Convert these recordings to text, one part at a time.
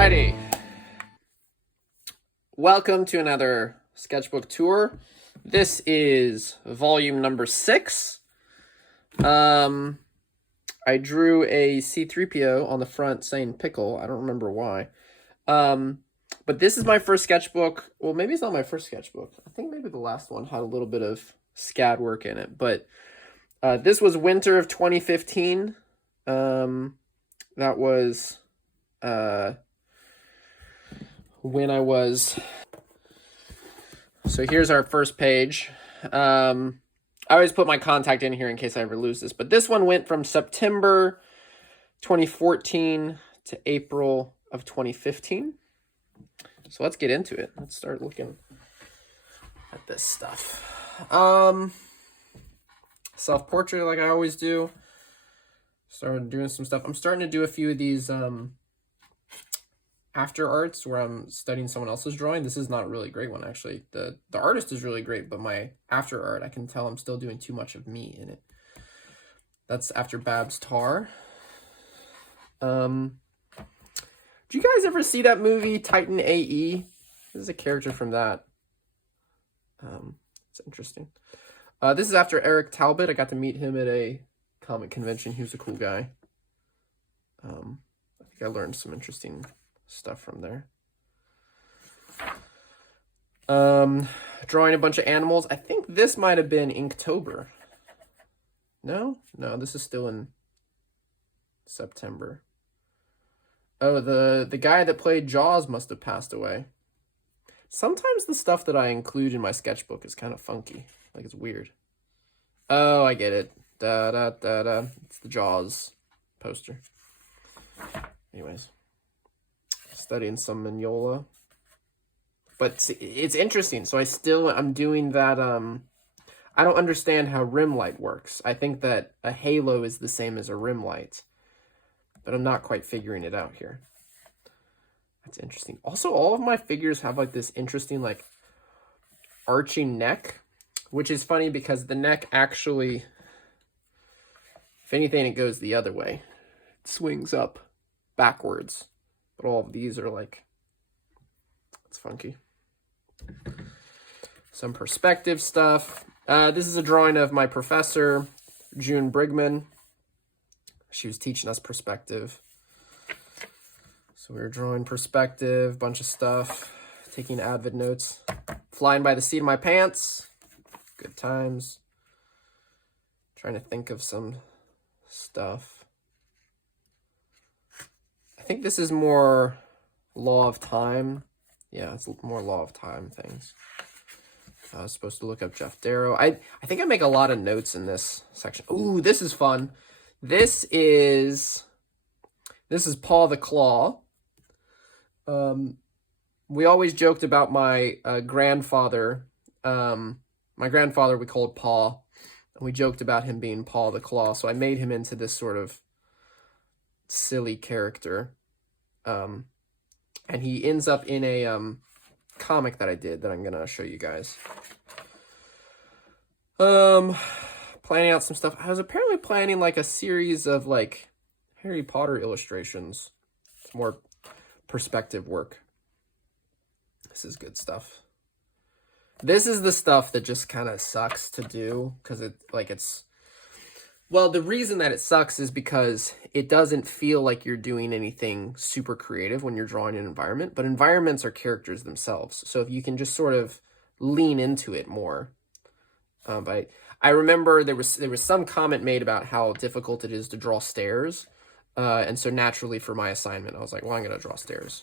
Alrighty. Welcome to another sketchbook tour. This is volume number 6. I drew a C-3PO on the front saying pickle. I don't remember why. But this is my first sketchbook. Well, maybe it's not my first sketchbook. I think maybe the last one had a little bit of SCAD work in it. But this was winter of 2015. That was when I was... So here's our first page. I always put my contact in here in case I ever lose this. But this one went from September 2014 to April of 2015. So let's get into it. Let's start looking at this stuff. Self-portrait like I always do. Started doing some stuff. I'm starting to do a few of these after arts where I'm studying someone else's drawing. This is not a really great one, actually. The artist is really great, but my after art, I can tell I'm still doing too much of me in it. That's after Babs Tar. Do you guys ever see that movie, Titan AE? This is a character from that. It's interesting. This is after Eric Talbot. I got to meet him at a comic convention. He was a cool guy. I think I learned some interesting stuff from there. Drawing a bunch of animals. I think this might have been Inktober. No, this is still in September. Oh, the guy that played Jaws must have passed away. Sometimes the stuff that I include in my sketchbook is kind of funky. Like, it's weird. Oh, I get it. Da-da-da-da. It's the Jaws poster. Anyways. Studying some Mignola. But see, it's interesting. So I'm doing that. I don't understand how rim light works. I think that a halo is the same as a rim light. But I'm not quite figuring it out here. That's interesting. Also, all of my figures have like this interesting like arching neck, which is funny because the neck actually, if anything, it goes the other way. It swings up backwards. But all of these are like, it's funky. Some perspective stuff. This is a drawing of my professor, June Brigman. She was teaching us perspective. So we were drawing perspective, bunch of stuff, taking avid notes, flying by the seat of my pants. Good times. Trying to think of some stuff. I think this is more law of time. Yeah, it's more law of time things. I was supposed to look up Jeff Darrow. I think I make a lot of notes in this section. Ooh, this is fun. This is Paw the Claw. We always joked about my grandfather. My grandfather we called Paw. And we joked about him being Paw the Claw. So I made him into this sort of silly character. And he ends up in a comic that I did that I'm going to show you guys. Planning out some stuff. I was apparently planning like a series of like Harry Potter illustrations. It's more perspective work. This is good stuff. This is the stuff that just kind of sucks to do because well, the reason that it sucks is because it doesn't feel like you're doing anything super creative when you're drawing an environment, but environments are characters themselves. So if you can just sort of lean into it more. But I remember there was some comment made about how difficult it is to draw stairs. And so naturally for my assignment, I was like, well, I'm going to draw stairs.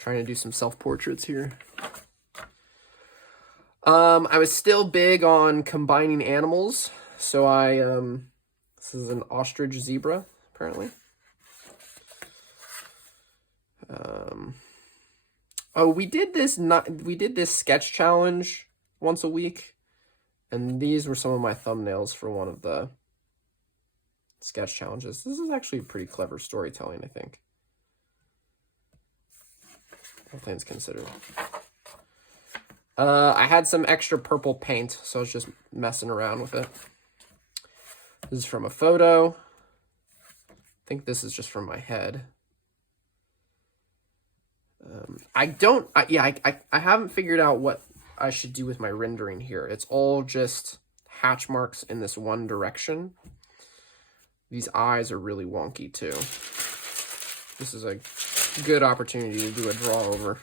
Trying to do some self-portraits here. I was still big on combining animals. So this is an ostrich zebra, apparently. Oh, we did this sketch challenge once a week. And these were some of my thumbnails for one of the sketch challenges. This is actually pretty clever storytelling, I think. All things considered. I had some extra purple paint, so I was just messing around with it. This is from a photo. I think this is just from my head. I haven't figured out what I should do with my rendering here. It's all just hatch marks in this one direction. These eyes are really wonky too. This is a good opportunity to do a draw over.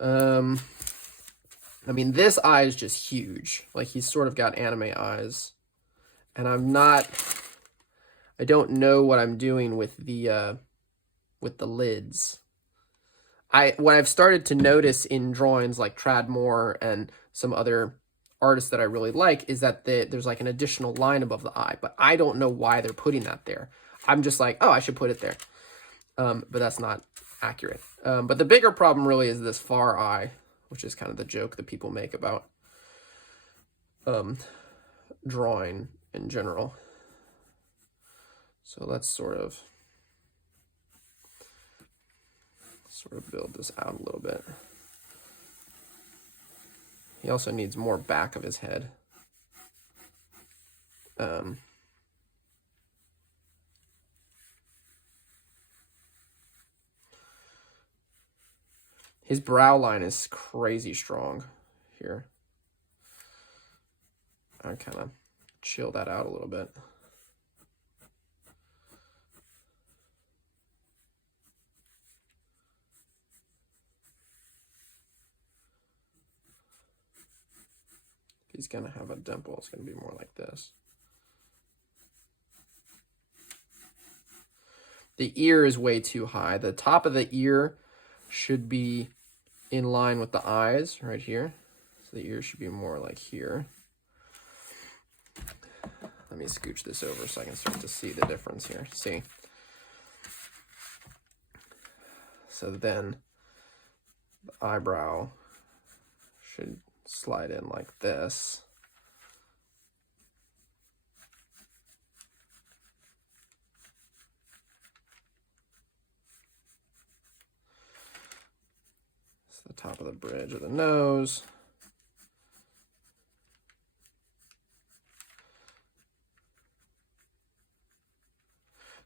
I mean, this eye is just huge. Like, he's sort of got anime eyes. And I don't know what I'm doing with the lids. What I've started to notice in drawings like Tradmore and some other artists that I really like is that there's like an additional line above the eye, but I don't know why they're putting that there. I'm just like, oh, I should put it there. But that's not accurate. But the bigger problem really is this far eye, which is kind of the joke that people make about drawing in general. So let's sort of build this out a little bit. He also needs more back of his head. His brow line is crazy strong here. I kind of chill that out a little bit. If he's going to have a dimple, it's going to be more like this. The ear is way too high. The top of the ear should be in line with the eyes right here. So the ear should be more like here. Let me scooch this over so I can start to see the difference here. See? So then the eyebrow should slide in like this. It's the top of the bridge of the nose.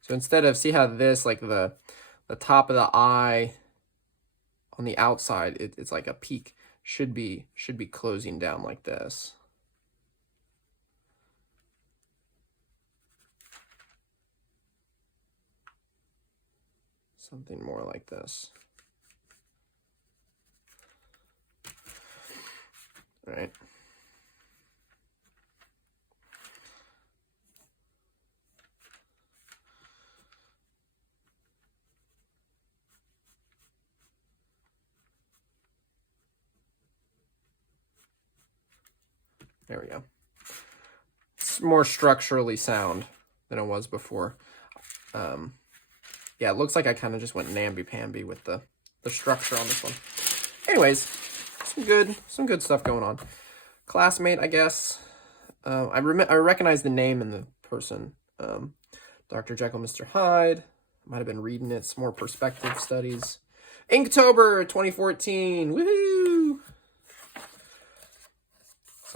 So instead of, see how this, like the top of the eye on the outside, it's like a peak, should be closing down like this. Something more like this. All right. There we go. It's more structurally sound than it was before. Yeah, it looks like I kind of just went namby-pamby with the structure on this one. Anyways, some good stuff going on. Classmate, I guess. I recognize the name and the person. Dr. Jekyll, Mr. Hyde. Might have been reading it. It's more perspective studies. Inktober 2014. Woohoo!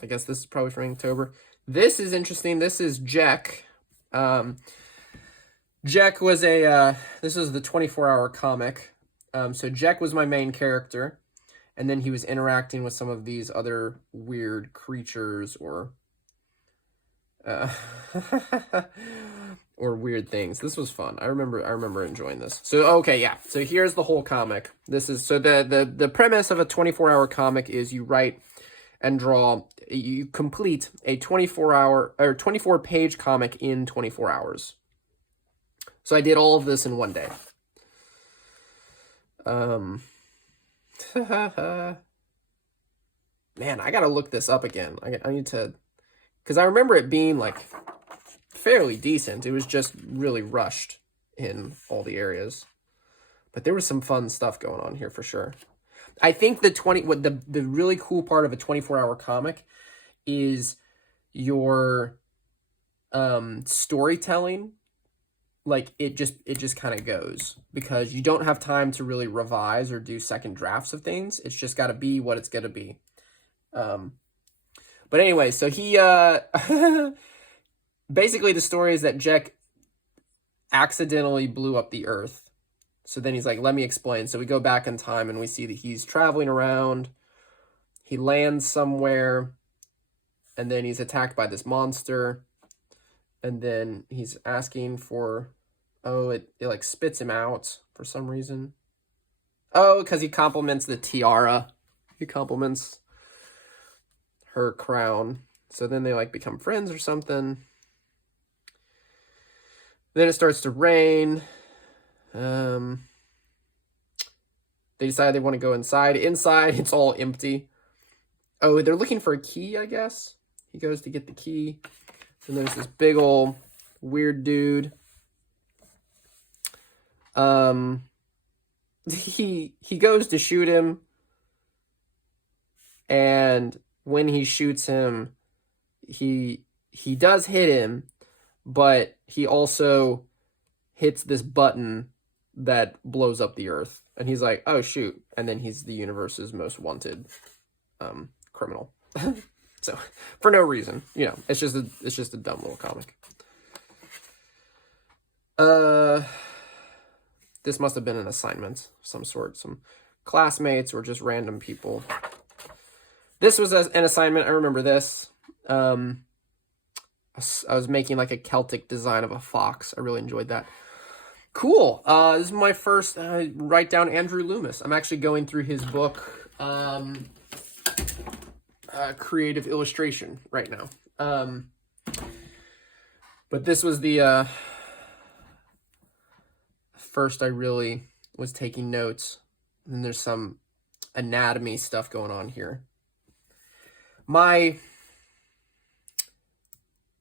I guess this is probably for Inktober. This is interesting. This is Jack. Jack was this is the 24-hour comic. So Jack was my main character. And then he was interacting with some of these other weird creatures or or weird things. This was fun. I remember enjoying this. So okay, yeah. So here's the whole comic. This is so the premise of a 24-hour comic is you write and draw, you complete a 24-page comic in 24 hours. So I did all of this in one day. Man, I gotta look this up again. I need to, because I remember it being like fairly decent. It was just really rushed in all the areas, but there was some fun stuff going on here for sure. I think the really cool part of a 24-hour comic is your storytelling. Like it just kind of goes, because you don't have time to really revise or do second drafts of things. It's just got to be what it's going to be. But anyway, so he basically the story is that Jack accidentally blew up the Earth, So then he's like, let me explain. So we go back in time and we see that he's traveling around. He lands somewhere, and then he's attacked by this monster. And then he's asking for, oh, it like spits him out for some reason. Oh, because he compliments the tiara. He compliments her crown. So then they like become friends or something. Then it starts to rain. They decide they want to go inside. Inside, it's all empty. Oh, they're looking for a key, I guess. He goes to get the key. And there's this big old weird dude. He goes to shoot him. And when he shoots him, he does hit him, but he also hits this button that blows up the earth. And he's like, oh, shoot. And then he's the universe's most wanted criminal. So, for no reason. You know, it's just a dumb little comic. This must have been an assignment of some sort. Some classmates or just random people. This was an assignment. I remember this. I was making like a Celtic design of a fox. I really enjoyed that. Cool. This is my first write down Andrew Loomis. I'm actually going through his book, Creative Illustration, right now. But this was the first I really was taking notes. And there's some anatomy stuff going on here.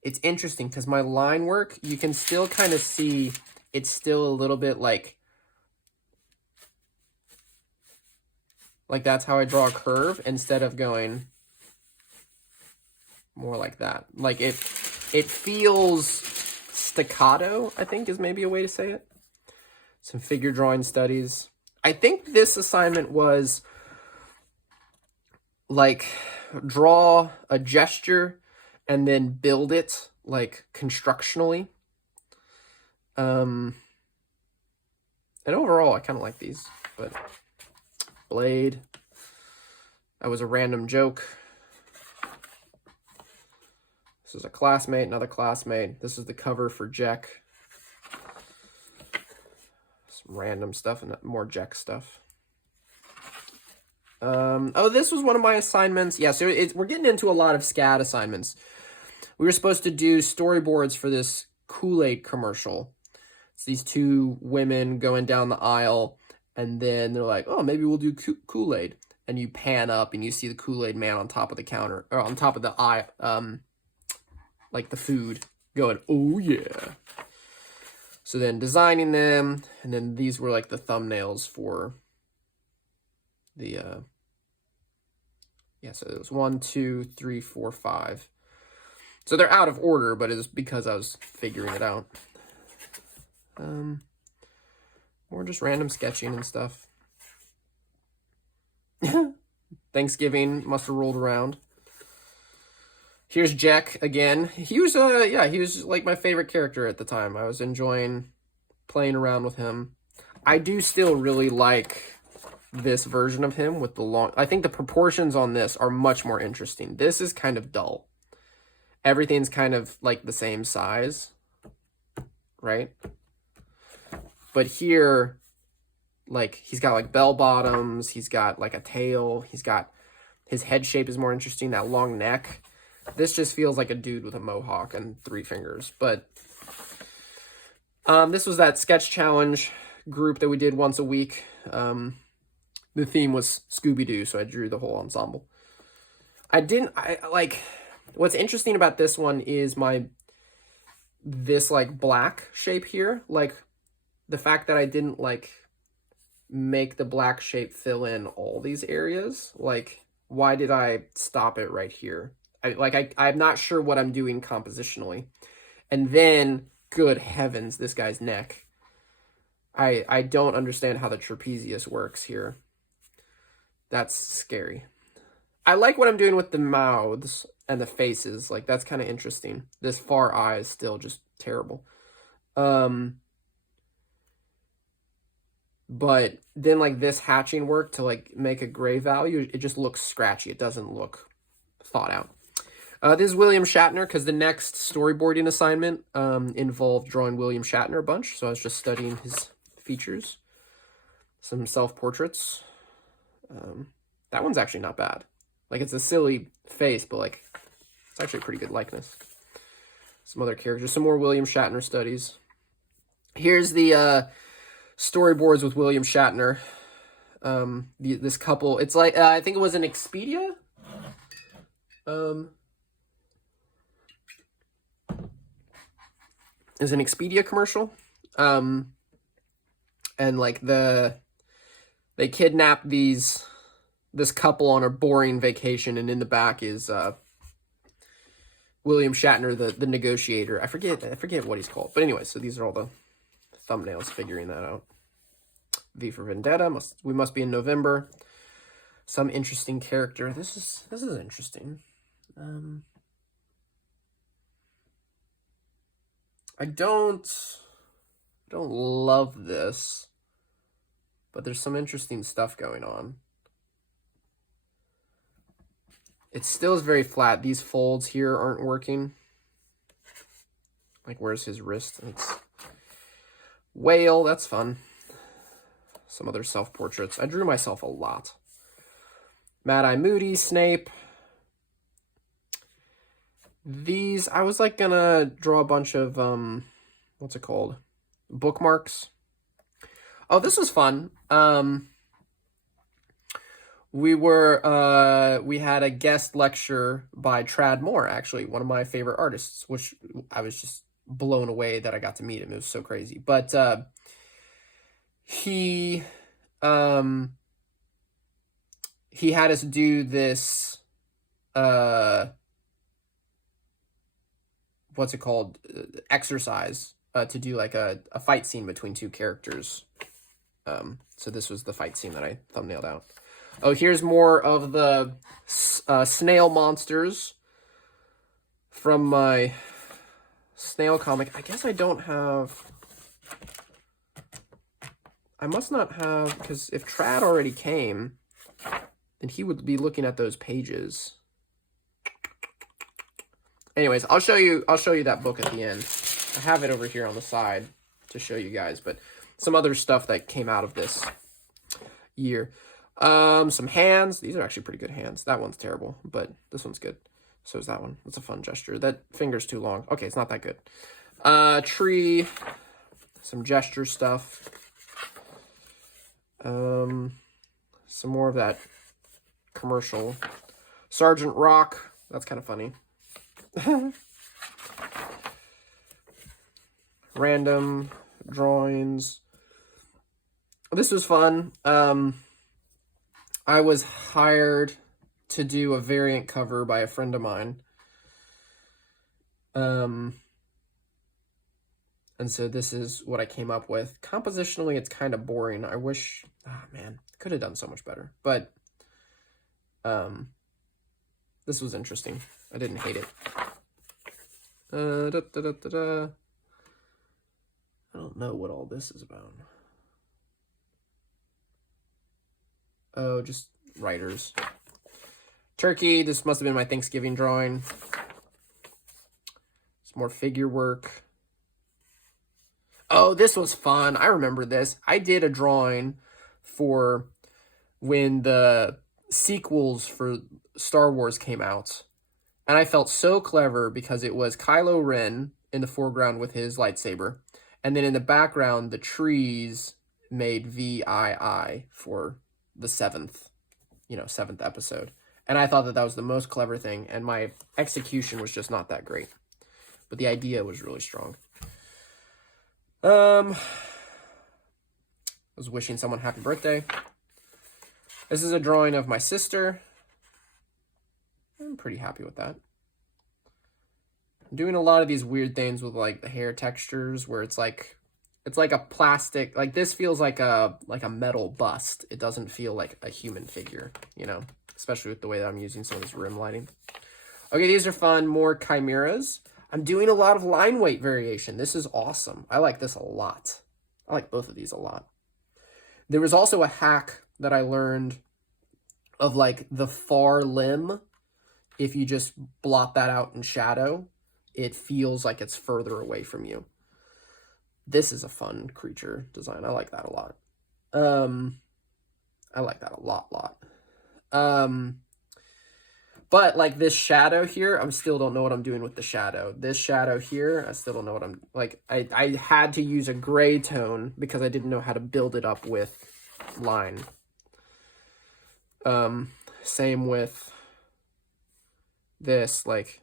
It's interesting because my line work, you can still kind of see it's still a little bit like that's how I draw a curve instead of going more like that. Like it feels staccato, I think is maybe a way to say it. Some figure drawing studies. I think this assignment was like draw a gesture and then build it like constructionally. And overall I kind of like these, but Blade, that was a random joke. This is a classmate, another classmate. This is the cover for Jack. Some random stuff and more Jack stuff. Oh, this was one of my assignments. Yeah, so we're getting into a lot of SCAD assignments. We were supposed to do storyboards for this Kool-Aid commercial. It's these two women going down the aisle, and then they're like, oh, maybe we'll do Kool-Aid. And you pan up, and you see the Kool-Aid man on top of the counter, or on top of the aisle, like the food, going, oh, yeah. So then designing them, and then these were like the thumbnails for the, yeah, so it was 1, 2, 3, 4, 5. So they're out of order, but it's because I was figuring it out. More just random sketching and stuff. Thanksgiving must have rolled around. Here's Jack again. He was, he was like my favorite character at the time. I was enjoying playing around with him. I do still really like this version of him with the long... I think the proportions on this are much more interesting. This is kind of dull. Everything's kind of like the same size, right? But here, like, he's got like bell bottoms, he's got like a tail, his head shape is more interesting, that long neck. This just feels like a dude with a mohawk and 3 fingers. But this was that sketch challenge group that we did once a week. The theme was Scooby-Doo, so I drew the whole ensemble. What's interesting about this one is this like black shape here. Like the fact that I didn't like make the black shape fill in all these areas. Like, why did I stop it right here? I'm not sure what I'm doing compositionally. And then, good heavens, this guy's neck. I don't understand how the trapezius works here. That's scary. I like what I'm doing with the mouths and the faces. Like, that's kind of interesting. This far eye is still just terrible. But then like this hatching work to like make a gray value, it just looks scratchy. It doesn't look thought out. This is William Shatner because the next storyboarding assignment involved drawing William Shatner a bunch. So I was just studying his features. Some self-portraits. That one's actually not bad. Like, it's a silly face, but like, it's actually a pretty good likeness. Some other characters. Some more William Shatner studies. Here's the storyboards with William Shatner. This couple, it's like, I think it was an Expedia. It was an Expedia commercial. And like they kidnap this couple on a boring vacation, and in the back is William Shatner, the negotiator. I forget what he's called. But anyway, so these are all the thumbnails figuring that out. V for Vendetta. We must be in November. Some interesting character. This is interesting. I don't love this, but there's some interesting stuff going on. It still is very flat. These folds here aren't working. Like, where's his wrist? It's whale. That's fun. Some other self-portraits. I drew myself a lot. Mad Eye Moody, Snape. These, I was like gonna draw a bunch of, what's it called? Bookmarks. Oh, this was fun. We had a guest lecture by Trad Moore, actually, one of my favorite artists, which I was just blown away that I got to meet him. It was so crazy. But he had us do this what's it called? Exercise to do like a fight scene between two characters. So this was the fight scene that I thumbnailed out. Oh, here's more of the snail monsters from my snail comic. I guess I don't have... I must not have, because if Trad already came, then he would be looking at those pages. Anyways, I'll show you that book at the end. I have it over here on the side to show you guys, but some other stuff that came out of this year. Some hands. These are actually pretty good hands. That one's terrible, but this one's good. So is that one. That's a fun gesture. That finger's too long. Okay, it's not that good. Tree. Some gesture stuff. Some more of that commercial. Sergeant Rock. That's kind of funny. Random drawings. This was fun. I was hired to do a variant cover by a friend of mine. And so this is what I came up with. Compositionally, it's kind of boring. I wish, man, could have done so much better. But this was interesting. I didn't hate it. I don't know what all this is about. Oh, just writers. Turkey, this must have been my Thanksgiving drawing. Some more figure work. Oh, this was fun. I remember this. I did a drawing for when the sequels for Star Wars came out. And I felt so clever because it was Kylo Ren in the foreground with his lightsaber. And then in the background, the trees made VII for the seventh episode. And I thought that was the most clever thing. And my execution was just not that great. But the idea was really strong. I was wishing someone happy birthday. This is a drawing of my sister. I'm pretty happy with that. I'm doing a lot of these weird things with like the hair textures where it's like a plastic, like this feels like a metal bust. It doesn't feel like a human figure, you know, especially with the way that I'm using some of this rim lighting. Okay, these are fun. More chimeras. I'm doing a lot of line weight variation. This is awesome. I like this a lot. I like both of these a lot. There was also a hack that I learned of like the far limb. If you just blot that out in shadow, it feels like it's further away from you. This is a fun creature design. I like that a lot. I like that a lot. But like this shadow here, I still don't know what I'm doing with the shadow. This shadow here, I still don't know what I'm, like, I had to use a gray tone because I didn't know how to build it up with line. Same with this, like,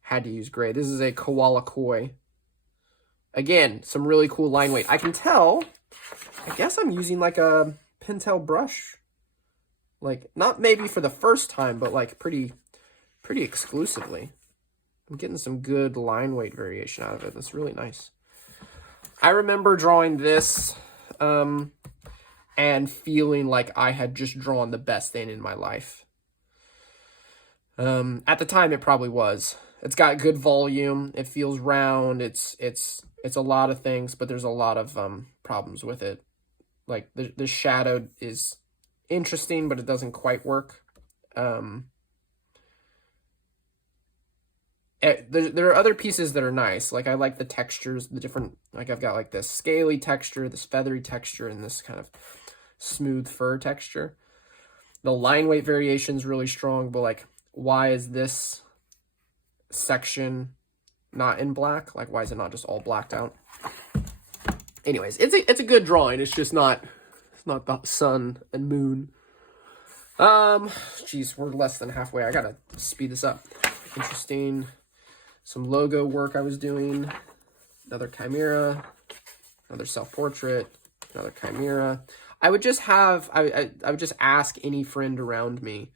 had to use gray. This is a koala koi. Again, some really cool line weight. I can tell, I guess I'm using like a Pentel brush. Like, not maybe for the first time, but like pretty exclusively. I'm getting some good line weight variation out of it. That's really nice. I remember drawing this and feeling like I had just drawn the best thing in my life. At the time, it probably was. It's got good volume. It feels round. It's a lot of things, but there's a lot of problems with it. Like the shadow is interesting, but it doesn't quite work. There are other pieces that are nice. Like I like the textures, the different, like I've got like this scaly texture, this feathery texture, and this kind of smooth fur texture. The line weight variation is really strong, but like, why is this section not in black? Like, why is it not just all blacked out? Anyways, it's a good drawing. It's just not, it's not the sun and moon. Geez, we're less than halfway. I gotta speed this up. Interesting. Some logo work I was doing. Another chimera. Another self-portrait. Another chimera. I would just have, I would just ask any friend around me,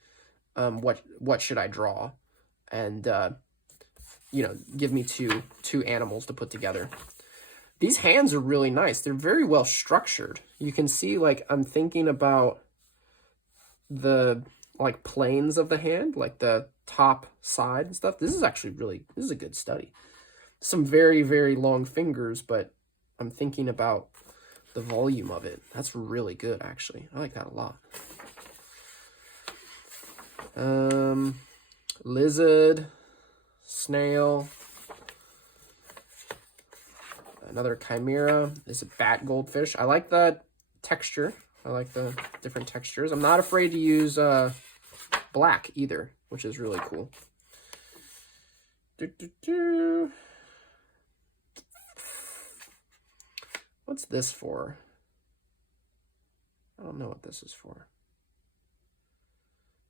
what should I draw? And, you know, give me two animals to put together. These hands are really nice. They're very well structured. You can see, like, I'm thinking about the, like, planes of the hand, like the top side and stuff. This is actually really, this is a good study. Some very, very long fingers, but I'm thinking about the volume of it. That's really good, actually. I like that a lot. Lizard, snail, another chimera. This is a bat goldfish. I like the texture. I like the different textures. I'm not afraid to use black either, which is really cool. What's this for? I don't know what this is for.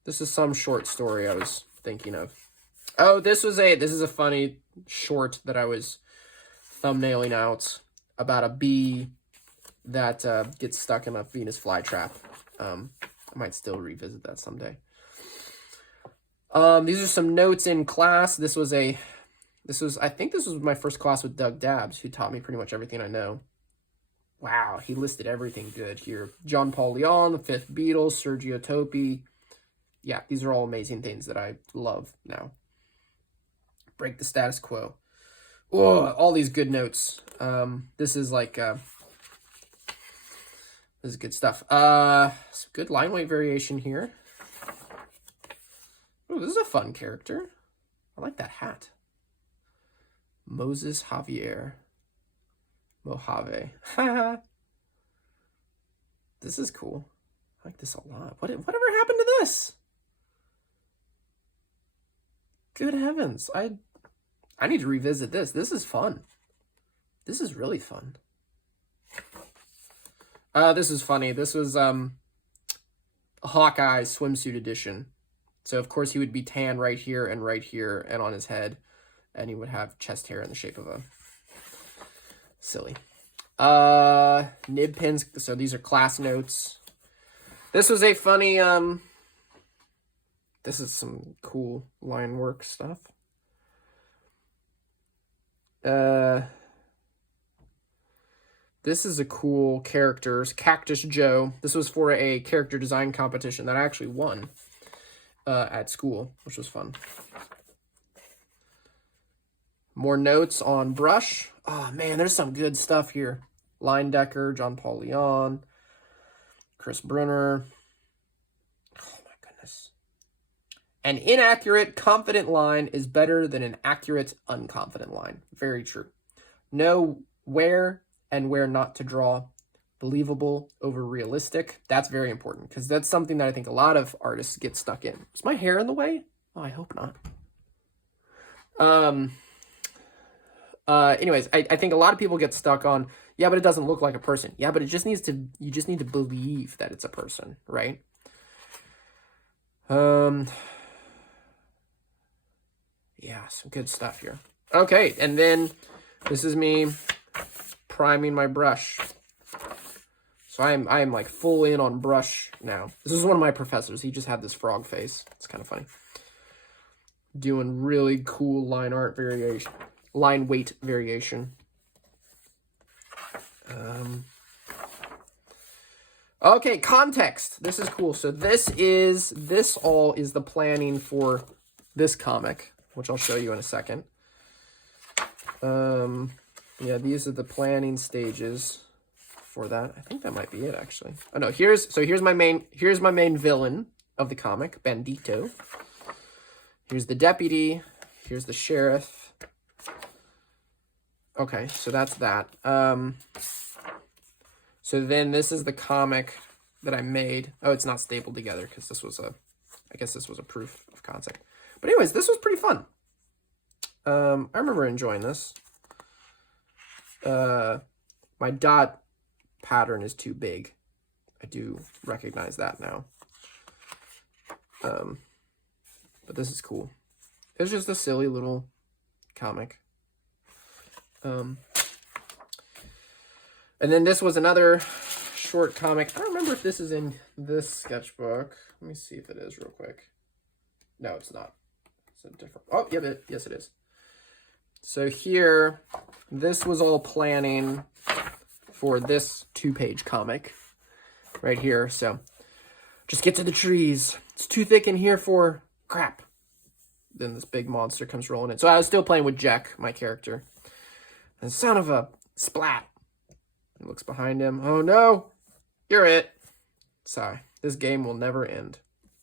This is some short story I was thinking of. Oh, this is a funny short that I was thumbnailing out about a bee that gets stuck in a Venus flytrap. I might still revisit that someday. These are some notes in class. I think this was my first class with Doug Dabbs, who taught me pretty much everything I know. Wow, he listed everything good here. John Paul Leon, the Fifth Beatles, Sergio Topi. Yeah, these are all amazing things that I love now. Break the status quo. Oh, all these good notes. This is like, this is good stuff. Some good line weight variation here. Oh, this is a fun character. I like that hat. Moses Javier. Mojave. This is cool. I like this a lot. Whatever happened to this? Good heavens. I need to revisit this. This is fun. This is really fun. This is funny. This was a Hawkeye swimsuit edition. So of course he would be tan right here and on his head, and he would have chest hair in the shape of a silly. Nib pins. So these are class notes. This was a funny, this is some cool line work stuff. This is a cool characters. Cactus Joe. This was for a character design competition that I actually won at school, which was fun. More notes on brush. Oh man, there's some good stuff here. Line Decker, John Paul Leon. Chris Brunner. Oh my goodness. An inaccurate, confident line is better than an accurate, unconfident line. Very true. Know where and where not to draw. Believable over realistic. That's very important because that's something that I think a lot of artists get stuck in. Is my hair in the way? Oh, I hope not. Anyways, I think a lot of people get stuck on, yeah, but it doesn't look like a person. Yeah, but it just needs to, you just need to believe that it's a person, right? Yeah, some good stuff here. Okay, and then this is me priming my brush. So I am like full in on brush now. This is one of my professors. He just had this frog face. It's kind of funny. Doing really cool line art variation, line weight variation. Okay, context. This is cool. So this all is the planning for this comic, which I'll show you in a second. Yeah, these are the planning stages for that. I think that might be it, actually. Oh no, here's my main villain of the comic, Bandito. Here's the deputy. Here's the sheriff. Okay, so that's that. So then this is the comic that I made. Oh, it's not stapled together because this was I guess this was a proof of concept. But anyways, this was pretty fun. I remember enjoying this. My dot pattern is too big. I do recognize that now. But this is cool. It's just a silly little comic. And then this was another short comic. I don't remember if this is in this sketchbook. Let me see if it is real quick. No, it's not. It's a different. Oh, yeah, yes, it is. So here, this was all planning for this 2-page comic right here. So just get to the trees. It's too thick in here for crap. Then this big monster comes rolling in. So I was still playing with Jack, my character. And son of a splat. He looks behind him. Oh no, you're it. Sorry, this game will never end.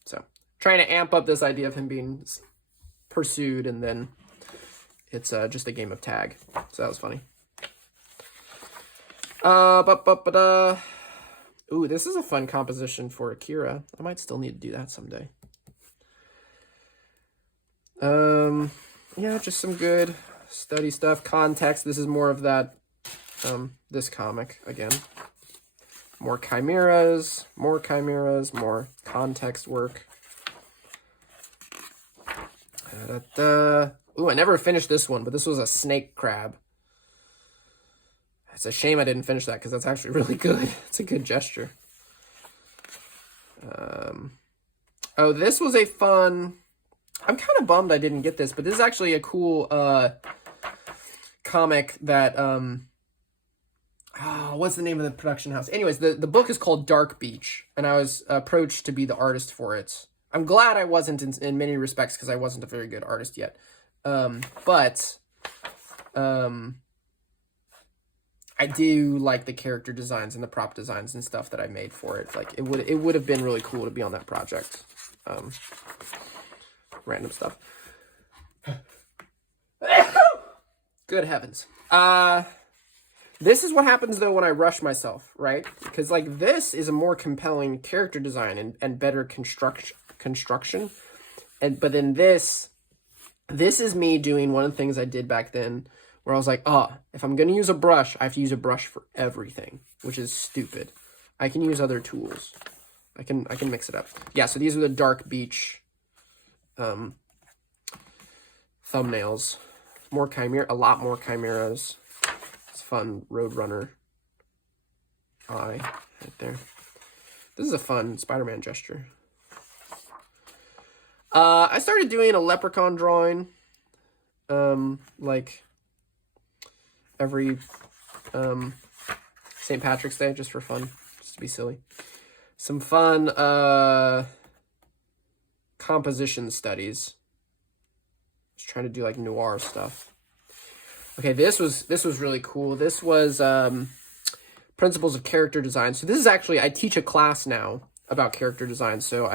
So trying to amp up this idea of him being pursued, and then it's just a game of tag. So that was funny. Ooh, this is a fun composition for Akira. I might still need to do that someday. Yeah, just some good study stuff. Context. This is more of that. This comic again. More chimeras, more context work. Ooh, I never finished this one, but this was a snake crab. It's a shame I didn't finish that because that's actually really good. It's a good gesture. Oh, this was a fun. I'm kind of bummed I didn't get this, but this is actually a cool comic that what's the name of the production house? Anyways, the book is called Dark Beach, and I was approached to be the artist for it. I'm glad I wasn't in many respects because I wasn't a very good artist yet. But I do like the character designs and the prop designs and stuff that I made for it. Like it would have been really cool to be on that project. Random stuff. Good heavens. This is what happens, though, when I rush myself, right? Because, like, this is a more compelling character design and better construction. But then this is me doing one of the things I did back then where I was like, if I'm going to use a brush, I have to use a brush for everything, which is stupid. I can use other tools. I can mix it up. Yeah, so these are the Dark Beach thumbnails. A lot more chimeras. Fun Roadrunner eye right there. This is a fun Spider-Man gesture. I started doing a leprechaun drawing like every St. Patrick's Day, just for fun, just to be silly. Some fun composition studies. Just trying to do like noir stuff. Okay, this was really cool. This was principles of character design. So this is actually, I teach a class now about character design. So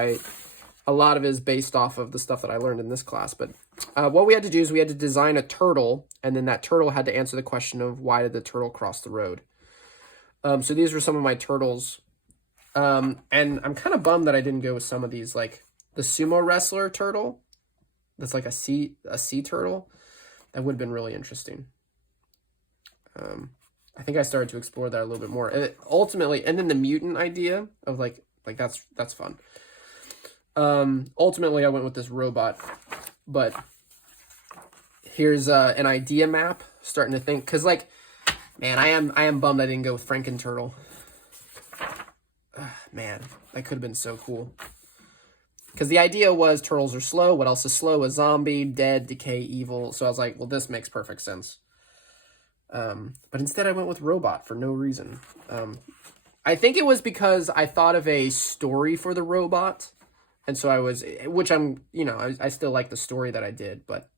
a lot of it is based off of the stuff that I learned in this class. But what we had to do is we had to design a turtle, and then that turtle had to answer the question of why did the turtle cross the road? So these were some of my turtles. And I'm kind of bummed that I didn't go with some of these, like the sumo wrestler turtle. That's like a sea turtle. That would have been really interesting. I think I started to explore that a little bit more. And ultimately, and then the mutant idea of like that's fun. Ultimately, I went with this robot, but here's an idea map. Starting to think, because like, man, I am bummed I didn't go with Franken Turtle. Man, that could have been so cool. Because the idea was turtles are slow. What else is slow? A zombie, dead, decay, evil. So I was like, well, this makes perfect sense. But instead I went with robot for no reason. I think it was because I thought of a story for the robot. And so I was, which I'm, you know, I still like the story that I did. But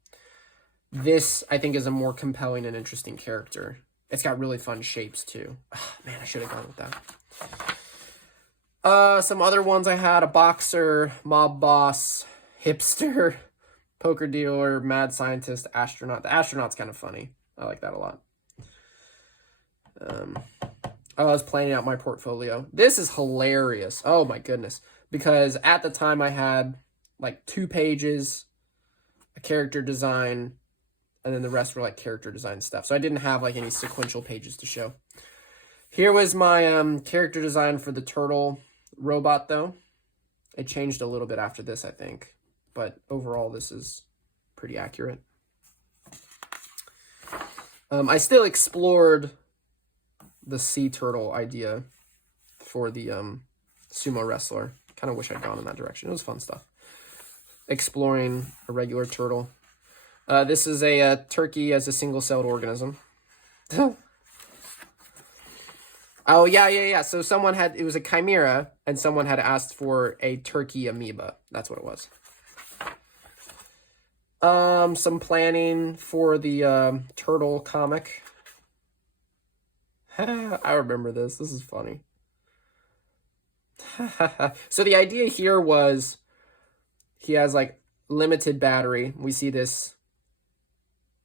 this, I think, is a more compelling and interesting character. It's got really fun shapes, too. Oh, man, I should have gone with that. Some other ones I had, a boxer, mob boss, hipster, poker dealer, mad scientist, astronaut. The astronaut's kind of funny. I like that a lot. I was planning out my portfolio. This is hilarious. Oh my goodness. Because at the time I had like 2 pages, a character design, and then the rest were like character design stuff. So I didn't have like any sequential pages to show. Here was my character design for the turtle robot, though. It changed a little bit after this, I think. But overall, this is pretty accurate. I still explored the sea turtle idea for the sumo wrestler. Kind of wish I'd gone in that direction. It was fun stuff. Exploring a regular turtle. This is a turkey as a single-celled organism. Oh, yeah. So someone had, it was a chimera, and someone had asked for a turkey amoeba. That's what it was. Some planning for the turtle comic. I remember this. This is funny. So the idea here was he has like limited battery. We see this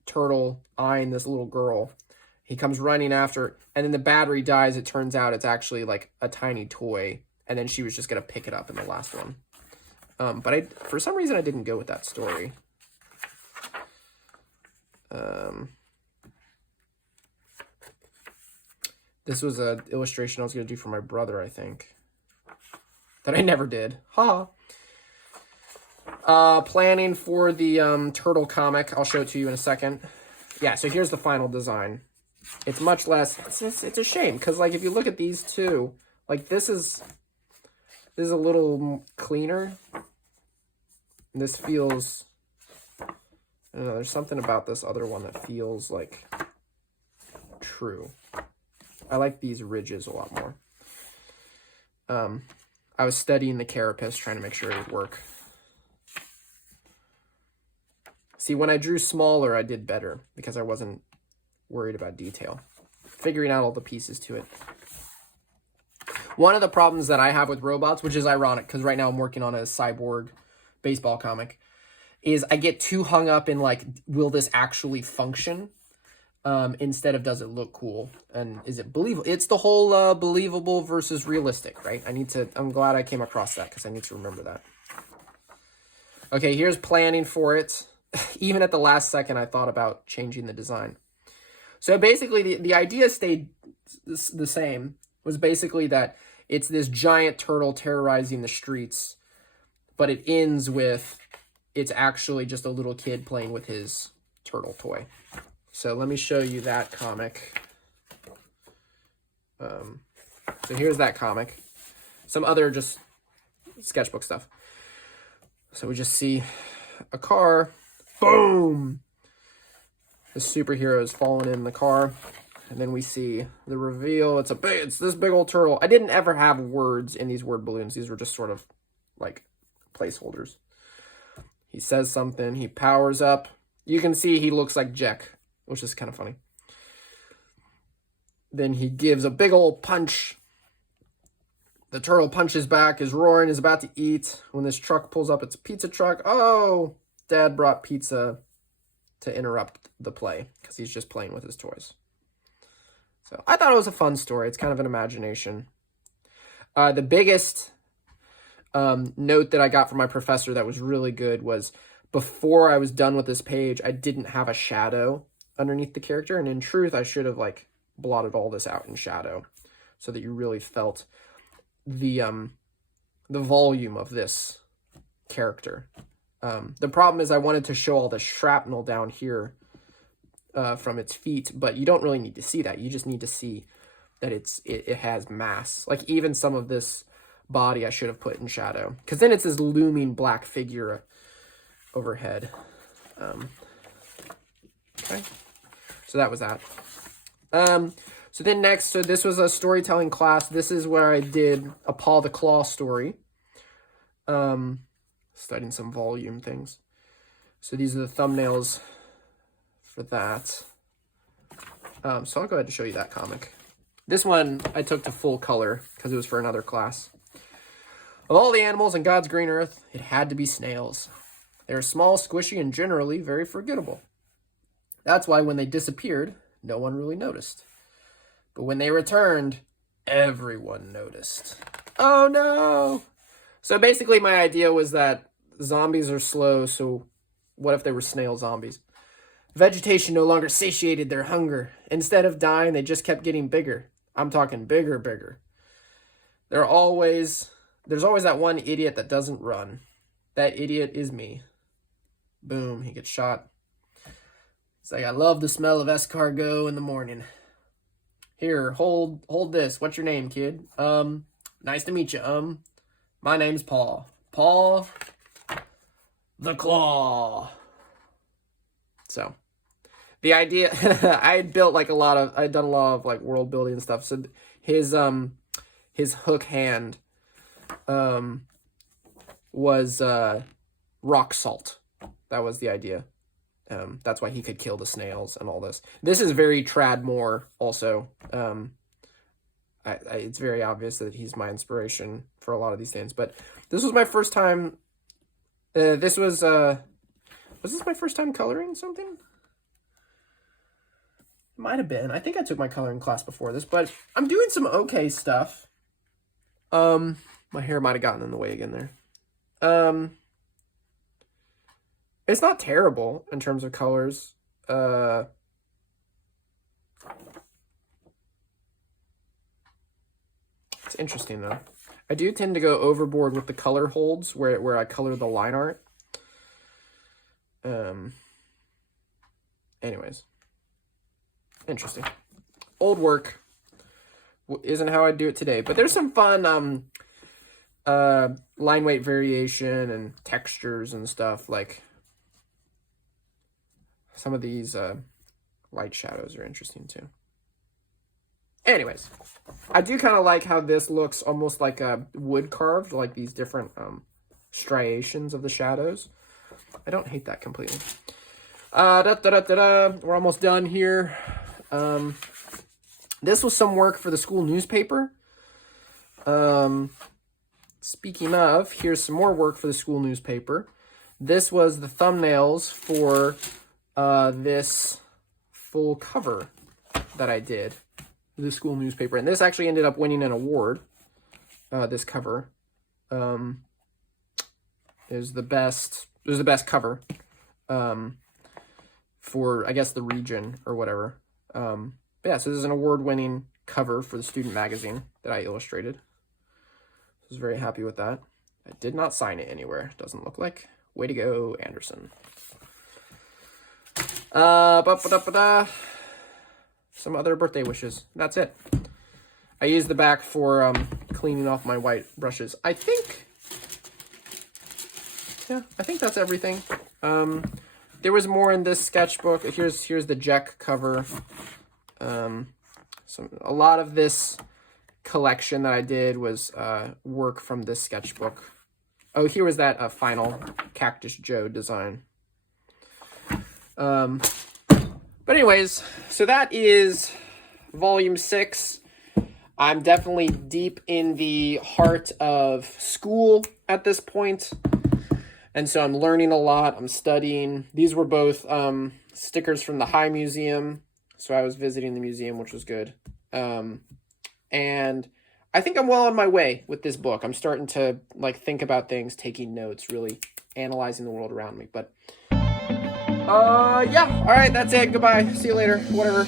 turtle eyeing this little girl. He comes running after, and then the battery dies. It turns out it's actually like a tiny toy, and then she was just gonna pick it up in the last one. But for some reason I didn't go with that story. This was an illustration I was gonna do for my brother, I think, that I never did. Ha! Planning for the turtle comic. I'll show it to you in a second. Yeah, so here's the final design. It's much less, it's a shame, because like if you look at these two, like this is a little cleaner. This feels, I don't know, there's something about this other one that feels like true. I like these ridges a lot more. I was studying the carapace, trying to make sure it would work. See, when I drew smaller, I did better because I wasn't worried about detail. Figuring out all the pieces to it. One of the problems that I have with robots, which is ironic because right now I'm working on a cyborg baseball comic, is I get too hung up in like, will this actually function? Instead of does it look cool? And is it believable? It's the whole believable versus realistic, right? I'm glad I came across that because I need to remember that. Okay, here's planning for it. Even at the last second, I thought about changing the design. So basically, the idea stayed the same. Was basically that it's this giant turtle terrorizing the streets, but it ends with it's actually just a little kid playing with his turtle toy. So let me show you that comic. So here's that comic. Some other just sketchbook stuff. So we just see a car. Boom! The superhero is falling in the car. And then we see the reveal. It's this big old turtle. I didn't ever have words in these word balloons. These were just sort of like placeholders. He says something. He powers up. You can see he looks like Jack, which is kind of funny. Then he gives a big old punch. The turtle punches back, is roaring, is about to eat. When this truck pulls up, it's a pizza truck. Oh, Dad brought pizza to interrupt the play because he's just playing with his toys. So I thought it was a fun story. It's kind of an imagination. The biggest note that I got from my professor that was really good was before I was done with this page, I didn't have a shadow underneath the character. And in truth, I should have like blotted all this out in shadow so that you really felt the volume of this character. The problem is I wanted to show all the shrapnel down here from its feet, but you don't really need to see that. You just need to see that it has mass. Like even some of this body I should have put in shadow, because then it's this looming black figure overhead. Okay, so that was that. So then next, so this was a storytelling class. This is where I did a Paw the Claw story. Studying some volume things. So these are the thumbnails for that. So I'll go ahead and show you that comic. This one I took to full color because it was for another class. Of all the animals on God's green earth, it had to be snails. They are small, squishy, and generally very forgettable. That's why when they disappeared, no one really noticed. But when they returned, everyone noticed. Oh no! So basically my idea was that zombies are slow, so what if they were snail zombies? Vegetation no longer satiated their hunger. Instead of dying, they just kept getting bigger. I'm talking bigger, bigger. There's always that one idiot that doesn't run. That idiot is me. Boom, he gets shot. It's like, I love the smell of escargot in the morning. Here, hold this. What's your name, kid? Nice to meet you. My name's Paul. Paul the Claw. So, the idea, I had built like I'd done a lot of like world building and stuff. So his hook hand, was, rock salt. That was the idea. That's why he could kill the snails and all this. This is very Tradmore also. It's very obvious that he's my inspiration for a lot of these things. But this was my first time. Was this my first time coloring something? Might have been. I think I took my coloring class before this, but I'm doing some okay stuff. My hair might have gotten in the way again there. It's not terrible in terms of colors. It's interesting though. I do tend to go overboard with the color holds where I color the line art. Anyways. Interesting. Old work isn't how I do it today, but there's some fun line weight variation and textures and stuff. Like some of these light shadows are interesting too. Anyways, I do kind of like how this looks almost like a wood carved, like these different striations of the shadows. I don't hate that completely. We're almost done here. This was some work for the school newspaper. Speaking of, here's some more work for the school newspaper. This was the thumbnails for this full cover that I did for the school newspaper. And this actually ended up winning an award. This cover is the best. It was the best cover for, I guess, the region or whatever. But yeah, so this is an award-winning cover for the student magazine that I illustrated. I was very happy with that. I did not sign it anywhere. Doesn't look like. Way to go, Anderson. Some other birthday wishes. That's it. I used the back for cleaning off my white brushes. I think that's everything. There was more in this sketchbook. Here's the Jack cover. So a lot of this collection that I did was work from this sketchbook. Oh, here was that final Cactus Joe design. But anyways, so that is Volume 6. I'm definitely deep in the heart of school at this point. And so I'm learning a lot. I'm studying. These were both stickers from the High Museum. So I was visiting the museum, which was good. And I think I'm well on my way with this book. I'm starting to like think about things, taking notes, really analyzing the world around me. But yeah. All right, that's it. Goodbye. See you later. Whatever.